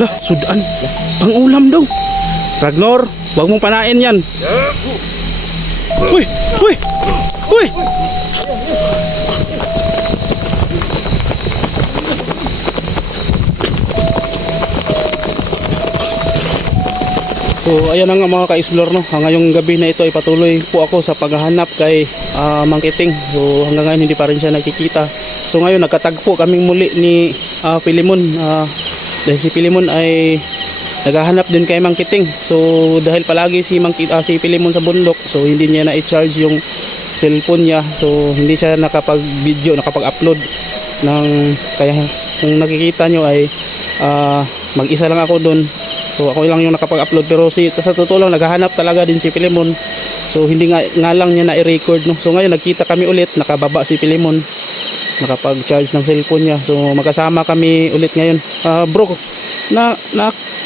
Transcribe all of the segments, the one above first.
Lah, sudan. Ang ulam daw. Ragnar, wag mong panain yan. Uy, uy, uy. So ayan na nga mga ka-explore, no? Ngayong gabi na ito ay patuloy po ako sa paghahanap kay Mang Kiting. So hanggang ngayon hindi pa rin siya nakikita. So ngayon nagkatagpo kaming muli ni Pilimon. Dahil si Pilimon ay naghahanap din kay Mang Kiting. So dahil palagi si si Pilimon sa bundok, so hindi niya na i-charge yung cellphone niya. So hindi siya nakapag-video, nakapag-upload ng, kaya kung nakikita nyo ay mag-isa lang ako doon. So ako lang yung nakapag-upload, pero sa totoo lang naghahanap talaga din si Pilimon. So hindi nga lang niya na i-record, no? So ngayon nagkita kami ulit, nakababa si Pilimon, nakapag-charge ng cellphone niya. So magkasama kami ulit ngayon. Bro,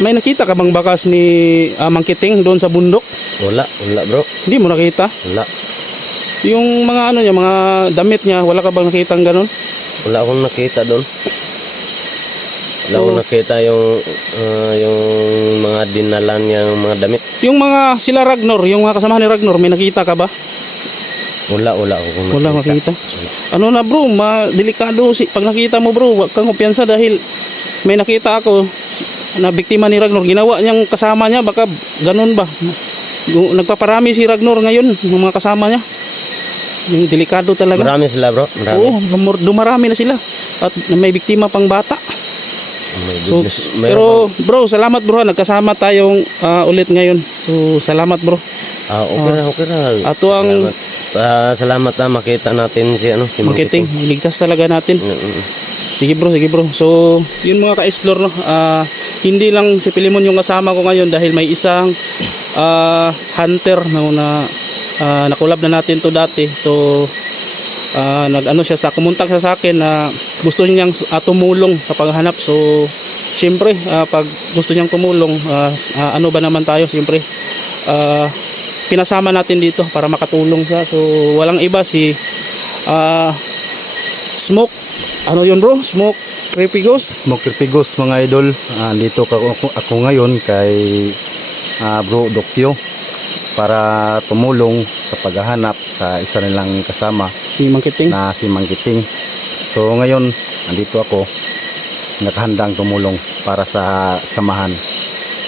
may nakita ka bang bakas ni Mang Kiting doon sa bundok? Wala bro. Hindi mo nakita? Wala. Yung mga ano niya, mga damit niya, wala ka bang nakitang ganun? Wala akong nakita doon. Wala akong nakita yung mga dinalan niyang mga damit. Yung mga sila Ragnar, yung mga kasamahan ni Ragnar, may nakita ka ba? Wala akong Wala makita. Ano na bro, delikado pag nakita mo bro, wag kang kumpiyansa dahil may nakita ako na biktima ni Ragnar, ginawa niyang kasama niya, baka ganun ba? Nagpaparami si Ragnar ngayon, yung mga kasama niya. Yung delikado talaga. Marami sila bro, marami. Oo, dumarami na sila. At may biktima pang bata. So, pero bro, salamat bro, nagkasama tayong ulit ngayon. So salamat bro. Okay na. Ato ang salamat na makita natin si Mang Kiting. Ligtas talaga natin. Sige bro. So yun mga ka-explore, no. Hindi lang si Pilimon yung kasama ko ngayon dahil may isang hunter na nakulab na natin to dati. So kumuntak siya sa akin na gusto niyang tumulong sa paghahanap. So siyempre pag gusto niyang tumulong, ano ba naman tayo, siyempre pinasama natin dito para makatulong siya. So walang iba, si Smoke, ano yun bro? Smoke Creepy Ghost. Smoke Creepy Ghost mga idol. Dito ako ngayon kay Bro Dokyo para tumulong sa paghahanap sa isa nilang kasama, Si Mang Kiting. si Mang Kiting. So ngayon andito ako, nakahandang tumulong para sa samahan.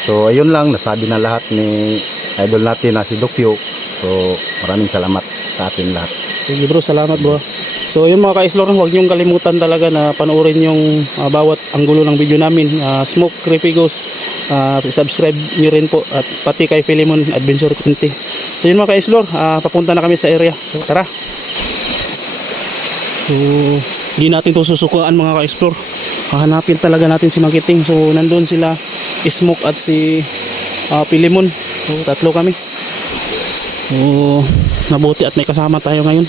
So ayun lang, nasabi na lahat ni idol natin na si Dokyo. So maraming salamat sa atin lahat. Sige bro, salamat bro. So yun mga ka-explore, huwag niyong kalimutan talaga na panoorin yung bawat anggulo ng video namin. Smoke Creepy Ghost, subscribe niyo rin po, at pati kay Pilimon Adventure 20. So yun mga ka-explore, papunta na kami sa area. So tara. So di natin to susukaan mga ka-explore. Hahanapin talaga natin si Mang Kiting. So nandun sila Smoke at si Pilimon. So tatlo kami. So mabuti at may kasama tayo ngayon.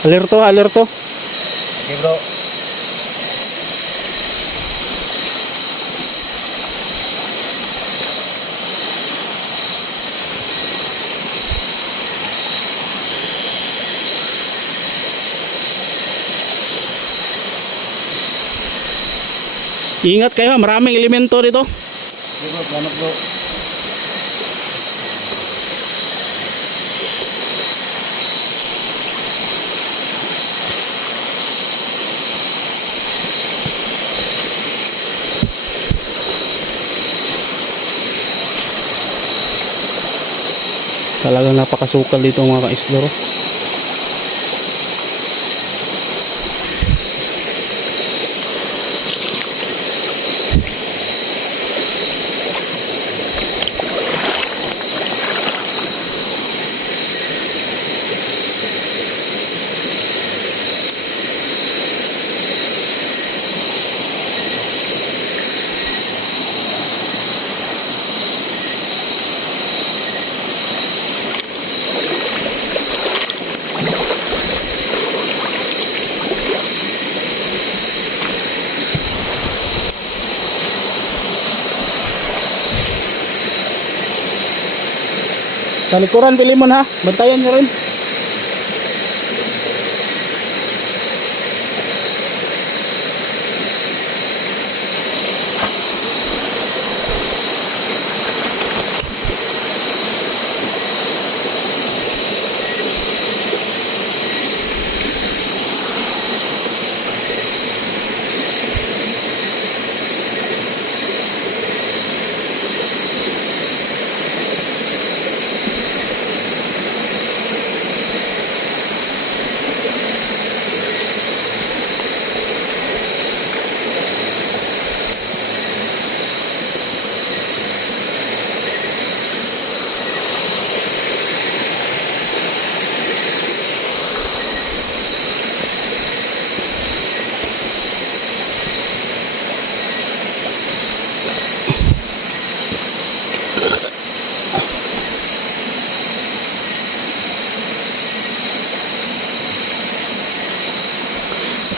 Alerto. Okay bro. Ingat kayo, maraming elemento dito. Salamat bro. Talagang napakasukal dito mga ka-explore. Sa likuran, Pilimon ha. Bantayan nyo rin.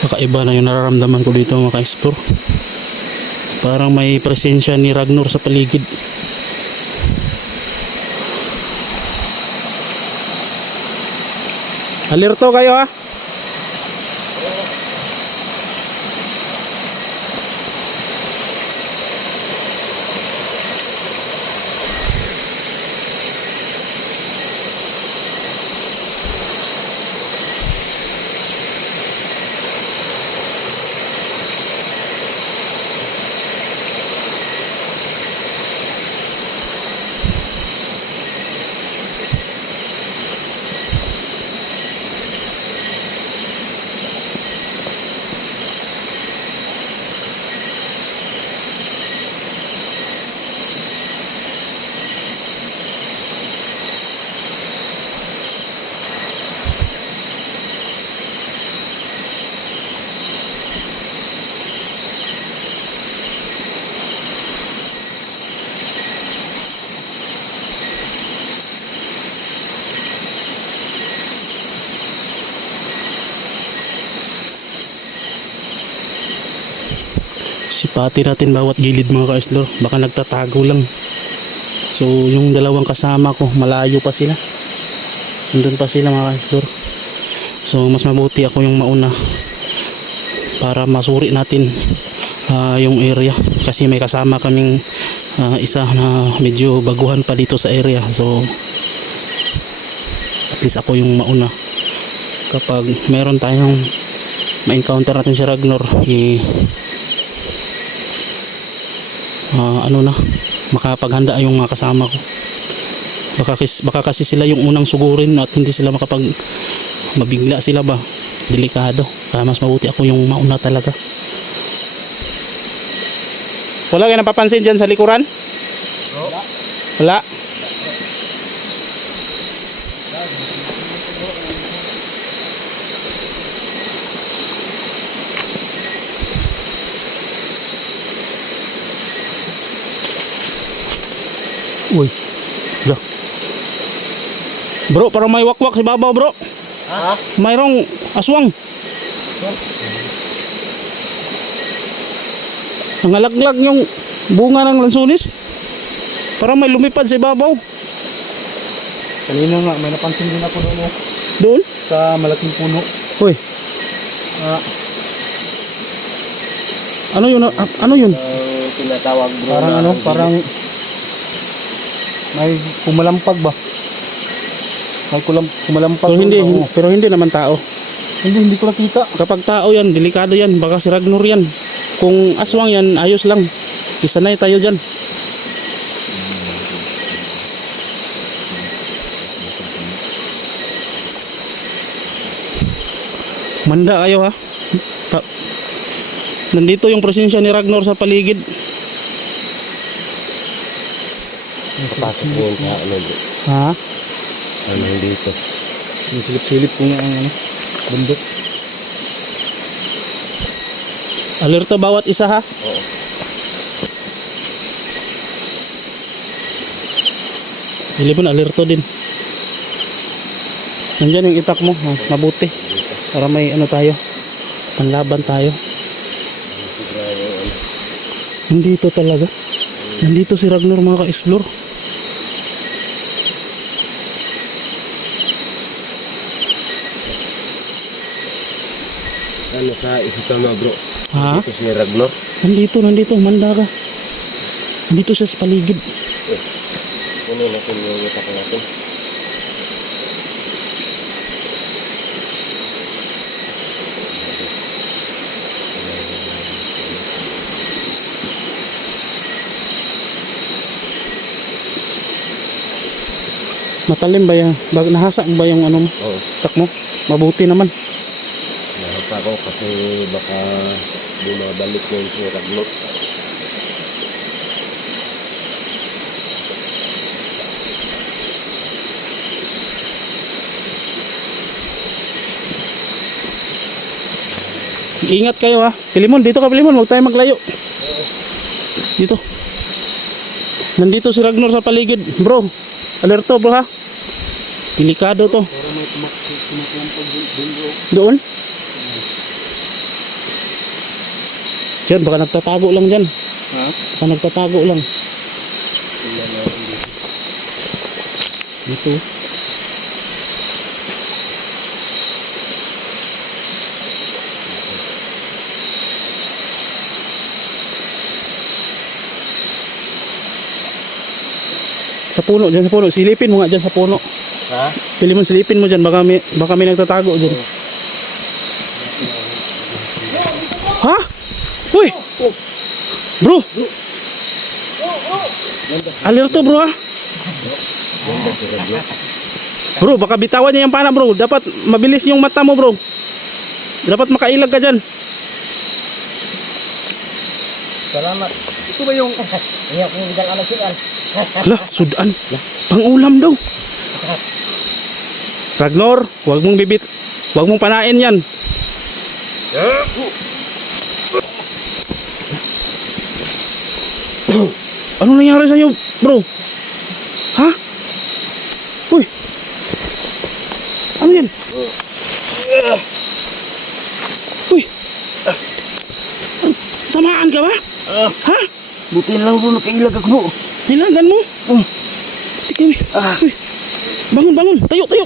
Kakaiba na yung nararamdaman ko dito mga ka-explore. Parang may presensya ni Ragnar sa paligid. Alerto kayo ha. Sipati natin bawat gilid mga ka-explore. Baka nagtatago lang. So yung dalawang kasama ko, malayo pa sila. Nandun pa sila mga ka-explore. So mas mabuti ako yung mauna para masuri natin yung area. Kasi may kasama kaming isa na medyo baguhan pa dito sa area. So at least ako yung mauna. Kapag meron tayong ma-encounter natin si Ragnar, makapaghanda yung mga kasama ko. Baka kasi sila yung unang sugurin at hindi sila mabigla sila ba, delikado. Kaya mas mabuti ako yung mauna talaga. Wala kayo napapansin dyan sa likuran? Wala. Uy, bro. Bro, parang may wakwak si babaw, bro. Ha? Mayroong aswang. Nangalaglag yung bunga ng lansunis. Parang may lumipad sa babaw. Kanina nga, may napansin din ako doon Doon? sa malaking puno. Uy. Ano yun? Ano yun? Tinatawag bro. Parang na parang may kumalampag ba? May kumalampag. Pero hindi naman tao. Hindi ko nakita. Kapag tao yan, delikado yan. Baka si Ragnar yan. Kung aswang yan, ayos lang. Isanay tayo dyan. Manda kayo ha. Nandito yung presensya ni Ragnar sa paligid. Pasok mo yung ano bro. Ha? Ano dito. Silip-silip ko nga ang bundok. Alerto bawat isa ha. Oo. Ilibon alerto din. Nandyan yung itak mo. Mabuti. Para may ano tayo. Panlaban tayo. Nandito talaga. Nandito si Ragnar mga ka-explore. Ano sa isa tama bro? Ha? Ito si Ragnar. Nandito, manda ka. Nandito siya sa paligid. Kunin natin yung utak natin. Matalim ba yan? Nahasa ba yung ano mo? Oo. Tak mo? Mabuti naman. Nahapa ko kasi baka bumabalik yun si Ragnar. Ingat kayo ha. Pilimon, dito ka Pilimon. Huwag tayo maglayo. Dito. Nandito si Ragnar sa paligid. Bro, alerto bro ha. Delikado to. Doon? Diyan, baka nagtatago lang dyan. Ha? Baka nagtatago lang. Dito. Sa puno, dyan sa puno. Silipin mo nga dyan sa puno. Ha? Pili mo, silipin mo dyan. Baka may nagtatago dyan. Ha? Uy! Bro! Alerto bro ha? Bro, baka bitawan niya yung pana bro. Dapat mabilis yung mata mo bro. Dapat makailag ka dyan. Salamat. Ito ba yung... Iya kong bidal anak sudan. Lah, sudan. Pang-ulam daw. Ragnar, huwag mong panain yan. Ano nangyari sa'yo, bro? Ha? Uy. Ano yan? Uy. Tamaan ka ba? Ha? Buti lang bro, nakailag ako. Nilagan mo? Di kami. Uy. Bangun. Tayo. Uy.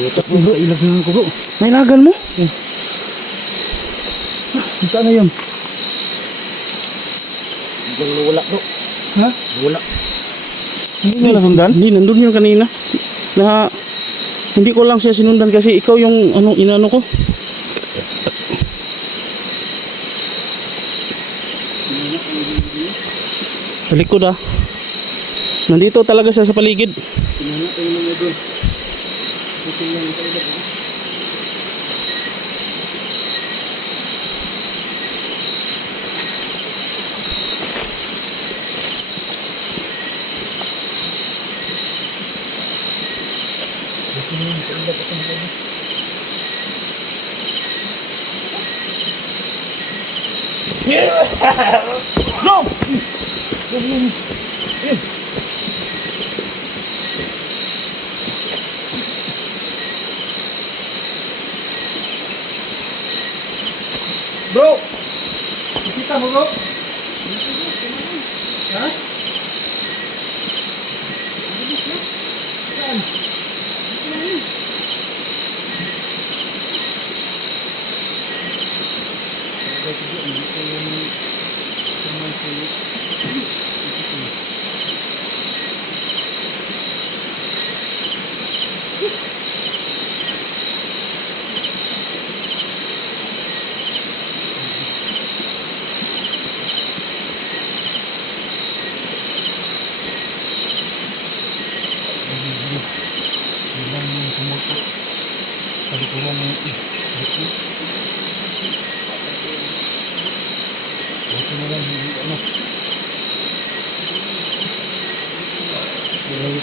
Itak mo bro, ilag lang ako bro. Nailagan mo? Saan na yun? Diyan wala bro. Ha? Wala. Hindi mo nasundan? Hindi, nandun yun kanina. Hindi ko lang siya sinundan kasi ikaw yung inano ko. Sa likod ah. Nandito talaga siya sa paligid. No! Bro! Kita mo bro? Ha?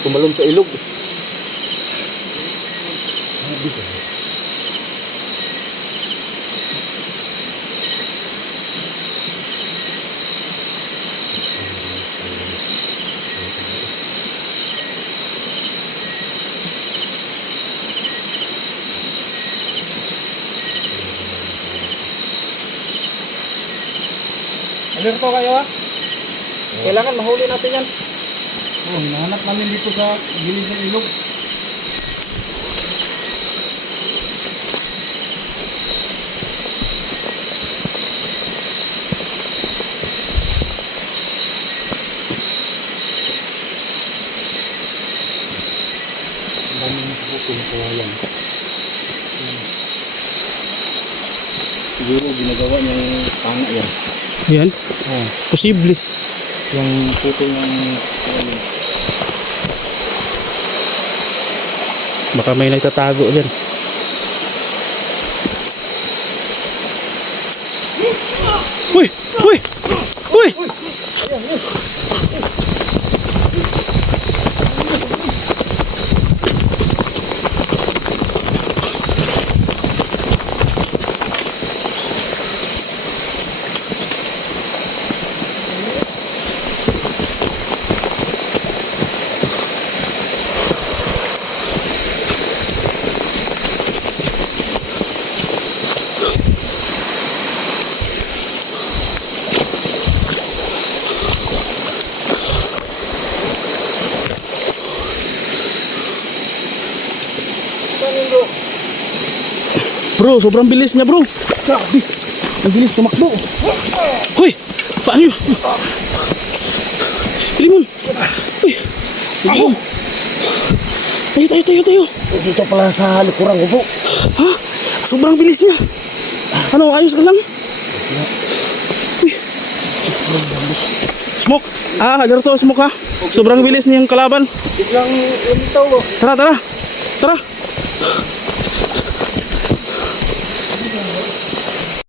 Tumalon sa ilog. Alerto kayo ha? Kailangan mahuli natin yan. Oh, hinahanap namin dito sa gilid ng ilog. gawa niyang tanga yan. Yan. Posible. Yung puto ng... Baka may nagtatago dyan. Uy! Uy! Uy! Bro, sobrang bilis niya bro. Grabe! Ang bilis tumakbo! Hoy! Paano yun? Filimon! Uy! Filimon! Tayo! Dito pala sa likuran ko po. Ha? Sobrang bilis niya. Ano, ayos ka lang? Uy! Smoke! Narito, smoke ha. Sobrang bilis niyang kalaban. Biglang umitaw. Tara!